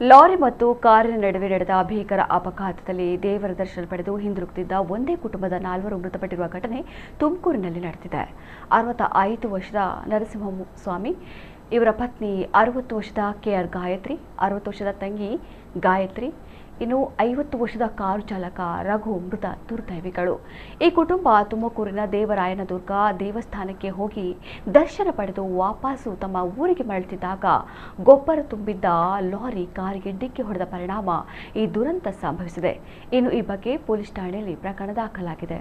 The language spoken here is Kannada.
ಲಾರಿ ಮತ್ತು ಕಾರಿನ ನಡುವೆ ನಡೆದ ಭೀಕರ ಅಪಘಾತದಲ್ಲಿ ದೇವರ ದರ್ಶನ ಪಡೆದು ಹಿಂದಿರುಗುತ್ತಿದ್ದ ಒಂದೇ ಕುಟುಂಬದ 4 ಮೃತಪಟ್ಟಿರುವ ಘಟನೆ ತುಮಕೂರಿನಲ್ಲಿ ನಡೆದಿದೆ. 65 ವರ್ಷದ ನರಸಿಂಹಸ್ವಾಮಿ, ಇವರ ಪತ್ನಿ 60 ವರ್ಷದ ಕೆಆರ್ ಗಾಯತ್ರಿ, 60 ವರ್ಷದ ತಂಗಿ ಗಾಯತ್ರಿ, ಇನ್ನು 50 ವರ್ಷದ ಕಾರು ಚಾಲಕ ರಘು ಮೃತ ದುರ್ದೈವಿಗಳು. ಈ ಕುಟುಂಬ ತುಮಕೂರಿನ ದೇವರಾಯನದುರ್ಗ ದೇವಸ್ಥಾನಕ್ಕೆ ಹೋಗಿ ದರ್ಶನ ಪಡೆದು ವಾಪಸ್ಸು ತಮ್ಮ ಊರಿಗೆ ಮರಳುತ್ತಿದ್ದಾಗ ಗೊಬ್ಬರ ತುಂಬಿದ್ದ ಲಾರಿ ಕಾರಿಗೆ ಡಿಕ್ಕಿ ಹೊಡೆದ ಪರಿಣಾಮ ಈ ದುರಂತ ಸಂಭವಿಸಿದೆ. ಇನ್ನು ಈ ಬಗ್ಗೆ ಪೊಲೀಸ್ ಠಾಣೆಯಲ್ಲಿ ಪ್ರಕರಣ ದಾಖಲಾಗಿದೆ.